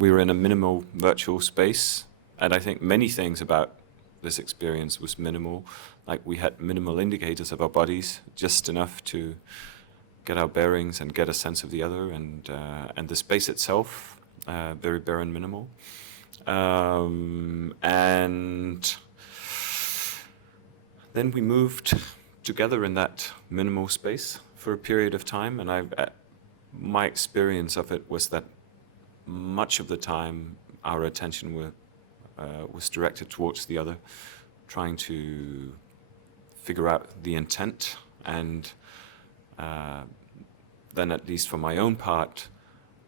we were in a minimal virtual space, and I think many things about this experience was minimal. Like we had minimal indicators of our bodies, just enough to get our bearings and get a sense of the other, and the space itself, very bare and minimal. And then we moved together in that minimal space for a period of time, and my experience of it was that much of the time our attention was directed towards the other, trying to figure out the intent, and then at least for my own part,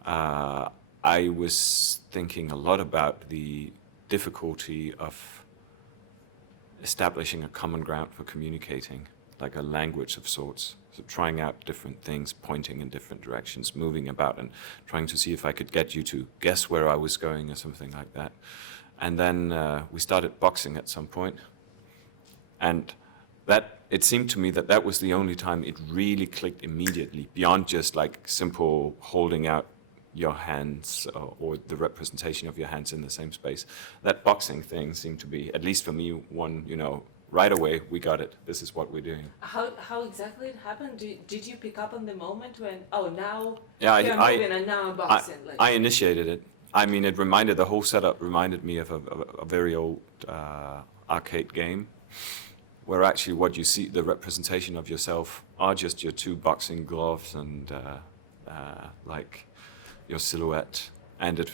I was thinking a lot about the difficulty of establishing a common ground for communicating, like a language of sorts. So trying out different things, pointing in different directions, moving about, and trying to see if I could get you to guess where I was going or something like that. And then we started boxing at some point. And it seemed to me that was the only time it really clicked immediately, beyond just like simple holding out your hands or the representation of your hands in the same space. That boxing thing seemed to be, at least for me, one, right away, we got it. This is what we're doing. How exactly it happened? Did you pick up on the moment when, now yeah, you're moving and now I'm boxing? I initiated it. I mean, the whole setup reminded me of a very old arcade game, where actually what you see, the representation of yourself, are just your two boxing gloves and like your silhouette. And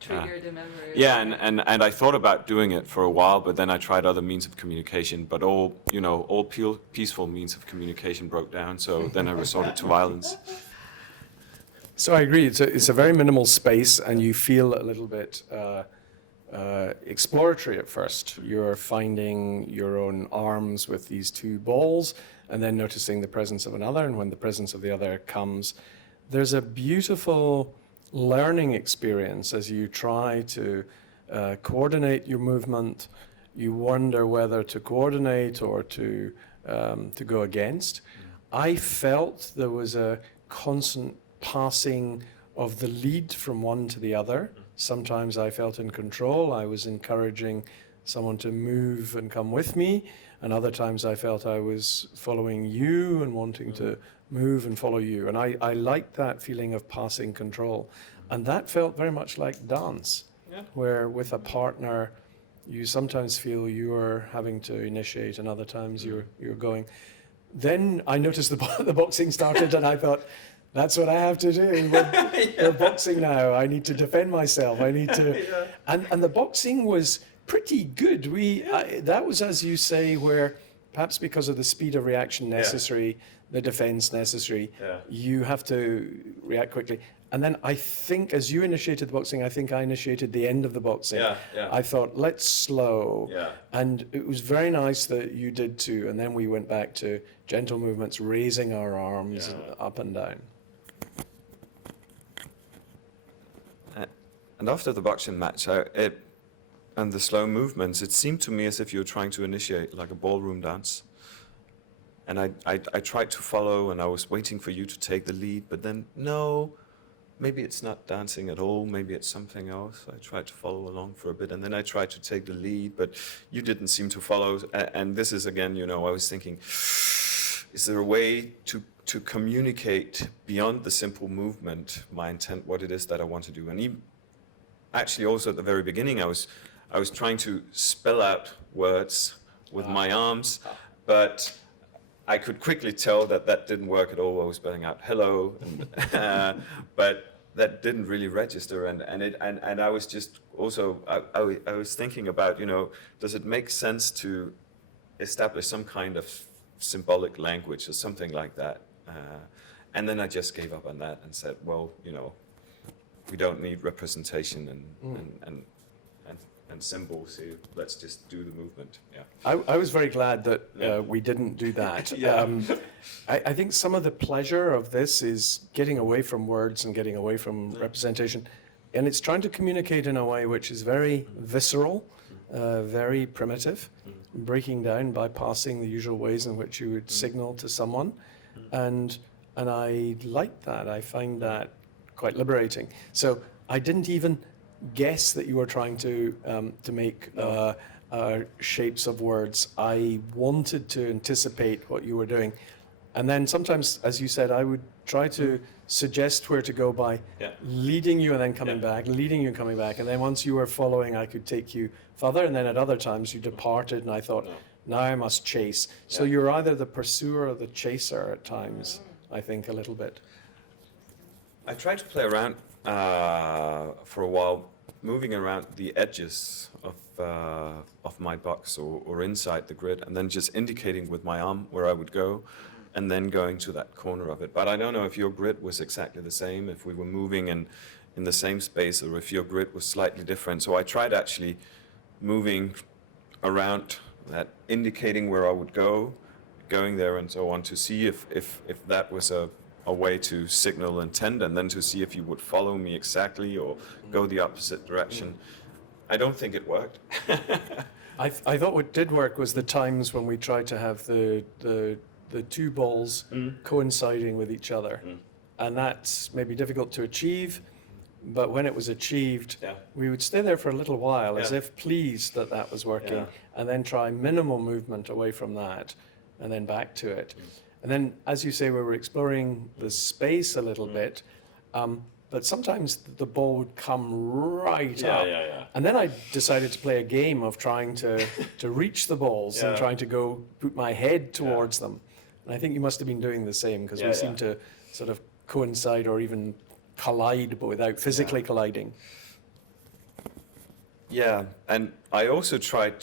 Triggered the memory. Yeah, and I thought about doing it for a while, but then I tried other means of communication, but all peaceful means of communication broke down, so then I resorted to violence. So I agree, it's a very minimal space, and you feel a little bit exploratory at first. You're finding your own arms with these two balls, and then noticing the presence of another, and when the presence of the other comes, there's a beautiful learning experience as you try to coordinate your movement. You wonder whether to coordinate or to go against. I felt there was a constant passing of the lead from one to the other. Sometimes I felt in control. I was encouraging someone to move and come with me, and other times I felt I was following you and wanting to move and follow you. And I liked that feeling of passing control. And that felt very much like dance, where with a partner, you sometimes feel you're having to initiate, and other times you're going. Then I noticed the boxing started, and I thought, that's what I have to do. We're boxing now. I need to defend myself. I need to, and the boxing was pretty good. That was, as you say, where perhaps because of the speed of reaction necessary, the defense necessary, you have to react quickly. And then I think, as you initiated the boxing, I think I initiated the end of the boxing. I thought, let's slow. And it was very nice that you did too. And then we went back to gentle movements, raising our arms up and down. And after the boxing match, and the slow movements, it seemed to me as if you were trying to initiate like a ballroom dance. And I tried to follow, and I was waiting for you to take the lead, but then, no, maybe it's not dancing at all, maybe it's something else. I tried to follow along for a bit, and then I tried to take the lead, but you didn't seem to follow. And this is, again, I was thinking, is there a way to communicate beyond the simple movement, my intent, what it is that I want to do? And actually, also at the very beginning, I was trying to spell out words with my arms, but I could quickly tell that didn't work at all. I was spelling out hello, but that didn't really register. And I was just also, I was thinking about, does it make sense to establish some kind of symbolic language or something like that? And then I just gave up on that and said, well, we don't need representation and symbols here. Let's just do the movement. I was very glad that we didn't do that. I think some of the pleasure of this is getting away from words and getting away from representation. And it's trying to communicate in a way which is very visceral, very primitive, breaking down, bypassing the usual ways in which you would signal to someone. And I like that. I find that quite liberating. So I didn't even guess that you were trying to make shapes of words. I wanted to anticipate what you were doing. And then sometimes, as you said, I would try to suggest where to go by Yeah. leading you and then coming back, leading you and coming back. And then once you were following, I could take you further. And then at other times you departed and I thought, now I must chase. So Yeah. you're either the pursuer or the chaser at times, I think, a little bit. I tried to play around for a while, moving around the edges of my box or inside the grid, and then just indicating with my arm where I would go, and then going to that corner of it. But I don't know if your grid was exactly the same, if we were moving in the same space, or if your grid was slightly different. So I tried actually moving around that, indicating where I would go, going there and so on, to see if that was a way to signal intent, and then to see if you would follow me exactly or go the opposite direction. I don't think it worked. I thought what did work was the times when we tried to have the two balls coinciding with each other. And that's maybe difficult to achieve, but when it was achieved, Yeah. we would stay there for a little while as Yeah. if pleased that that was working, Yeah. and then try minimal movement away from that, and then back to it. And then, as you say, we were exploring the space a little bit, but sometimes the ball would come right up. Yeah. And then I decided to play a game of trying to reach the balls and Yeah. trying to go put my head towards them. And I think you must have been doing the same, because we seem to sort of coincide or even collide, but without physically colliding. Yeah, and I also tried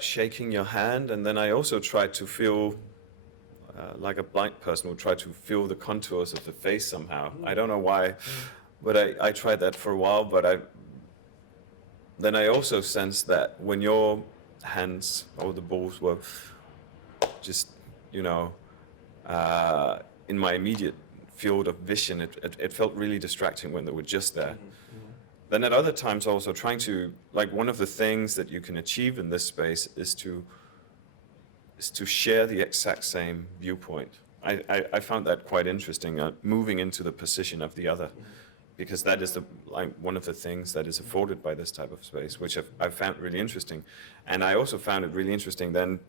shaking your hand, and then I also tried to feel, like a blind person would try to feel the contours of the face somehow. I don't know why, but I tried that for a while, but then I also sensed that when your hands or the balls were just, in my immediate field of vision, it felt really distracting when they were just there. Then at other times also trying to, like, one of the things that you can achieve in this space is to share the exact same viewpoint. I found that quite interesting, moving into the position of the other, because that is one of the things that is afforded by this type of space, which I found really interesting. And I also found it really interesting then,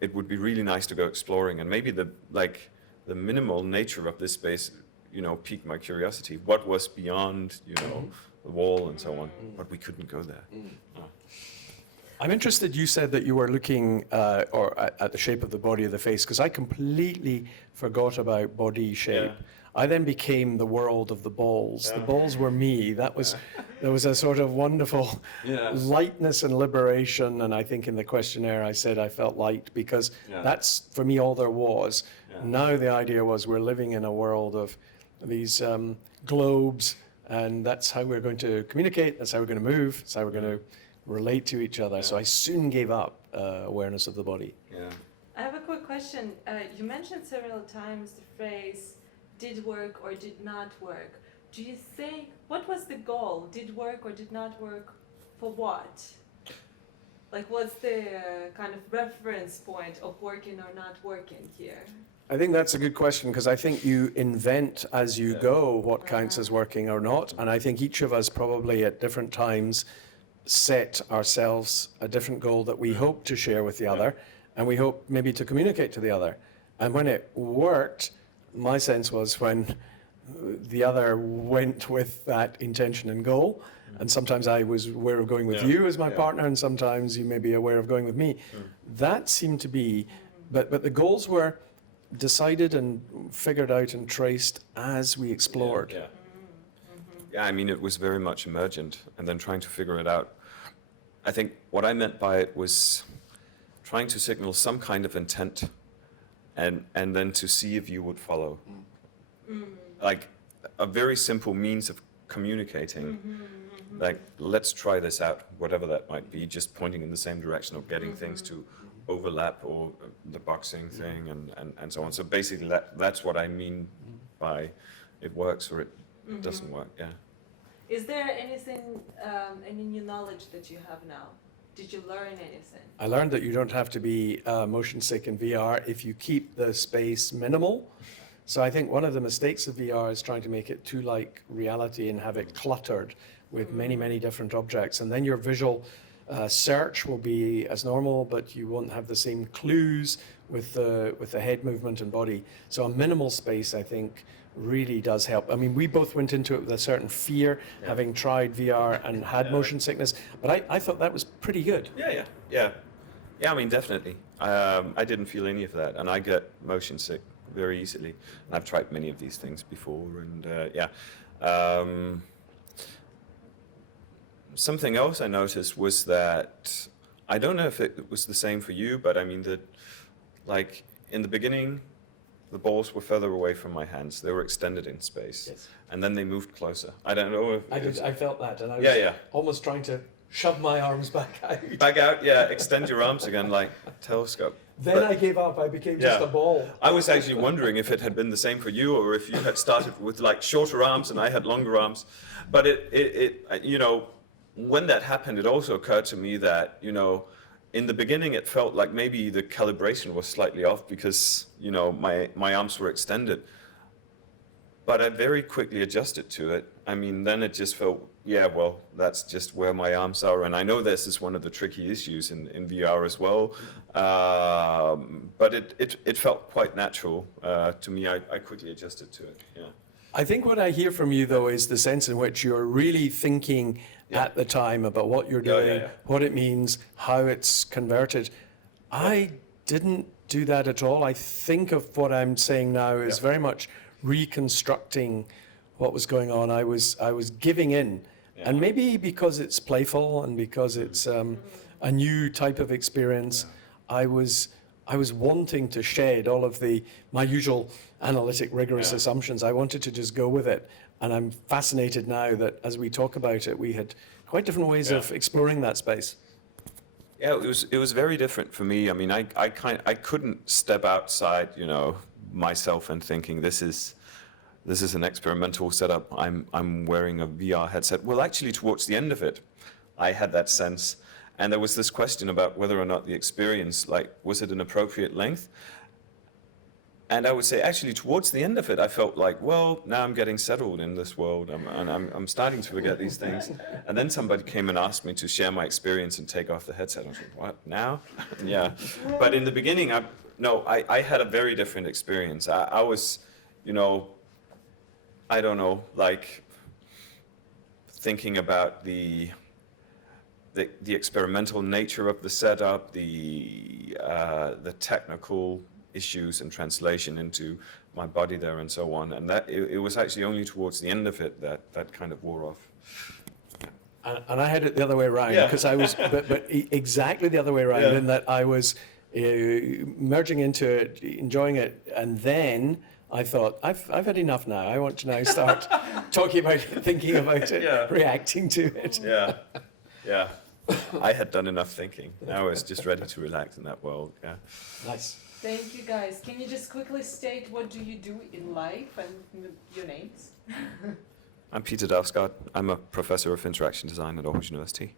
it would be really nice to go exploring, and maybe the minimal nature of this space, piqued my curiosity. What was beyond, the wall and so on, but we couldn't go there. I'm interested, you said that you were looking at the shape of the body of the face, because I completely forgot about body shape. Yeah. I then became the world of the balls. The balls were me. There was a sort of wonderful lightness and liberation, and I think in the questionnaire I said I felt light, because that's, for me, all there was. Now the idea was we're living in a world of these globes, and that's how we're going to communicate, that's how we're going to move, that's how we're going to relate to each other. So I soon gave up awareness of the body. Yeah. I have a quick question. You mentioned several times the phrase "did work" or "did not work." Do you think, what was the goal? Did work or did not work for what? Like, what's the kind of reference point of working or not working here? I think that's a good question, because I think you invent as you go what counts as working or not. And I think each of us probably at different times set ourselves a different goal that we hope to share with the other, and we hope maybe to communicate to the other. And when it worked, my sense was when the other went with that intention and goal. And sometimes I was aware of going with you as my partner, and sometimes you may be aware of going with me. That seemed to be, but the goals were decided and figured out and traced as we explored. Yeah, it was very much emergent, and then trying to figure it out. I think what I meant by it was trying to signal some kind of intent, and then to see if you would follow. Like a very simple means of communicating. Like, let's try this out, whatever that might be, just pointing in the same direction or getting things to overlap, or the boxing thing and so on. So basically that's what I mean by it works or it doesn't work, Is there anything, any new knowledge that you have now? Did you learn anything? I learned that you don't have to be motion sick in VR if you keep the space minimal. So I think one of the mistakes of VR is trying to make it too like reality and have it cluttered with many, many different objects. And then your visual search will be as normal, but you won't have the same clues with the head movement and body. So a minimal space, I think, really does help. I mean, we both went into it with a certain fear, having tried VR and had motion sickness, but I thought that was pretty good. Yeah, I mean, definitely. I didn't feel any of that, and I get motion sick very easily. And I've tried many of these things before, and something else I noticed was that, I don't know if it was the same for you, but I mean that, like, in the beginning, the balls were further away from my hands. They were extended in space. Yes. And then they moved closer. I don't know if I felt that, and I was almost trying to shove my arms back out. Back out, extend your arms again like a telescope. Then I gave up. I became just a ball. I was actually wondering if it had been the same for you, or if you had started with like shorter arms and I had longer arms. But it you know, when that happened, it also occurred to me that, you know, in the beginning it felt like maybe the calibration was slightly off because, you know, my arms were extended. But I very quickly adjusted to it. I mean, then it just felt, well, that's just where my arms are. And I know this is one of the tricky issues in VR as well. But it felt quite natural to me. I quickly adjusted to it, I think what I hear from you, though, is the sense in which you're really thinking at the time about what you're doing, what it means, how it's converted. I didn't do that at all. I think of what I'm saying now is very much reconstructing what was going on. I was giving in, and maybe because it's playful and because it's a new type of experience, I was wanting to shed all of my usual analytic, rigorous assumptions. I wanted to just go with it, and I'm fascinated now that as we talk about it, we had quite different ways of exploring that space. Yeah, it was very different for me. I mean, I couldn't step outside, you know, myself and thinking this is an experimental setup. I'm wearing a VR headset. Well, actually, towards the end of it, I had that sense, and there was this question about whether or not the experience, like, was it an appropriate length? And I would say, actually, towards the end of it, I felt like, well, now I'm getting settled in this world, and I'm starting to forget these things. And then somebody came and asked me to share my experience and take off the headset. I was like, what, now? But in the beginning, I had a very different experience. I was, you know, I don't know, like, thinking about the experimental nature of the setup, the technical issues and translation into my body there and so on. And that it was actually only towards the end of it that kind of wore off. And I had it the other way around, because I was, but exactly the other way around, in that I was merging into it, enjoying it, and then I thought, I've had enough now. I want to now start talking about it, thinking about it, reacting to it. Yeah. I had done enough thinking. Now I was just ready to relax in that world. Nice. Thank you, guys. Can you just quickly state what do you do in life and your names? I'm Peter Dalsgaard. I'm a professor of interaction design at Aarhus University.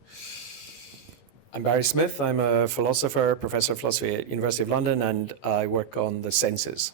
I'm Barry Smith. I'm a philosopher, professor of philosophy at University of London, and I work on the senses.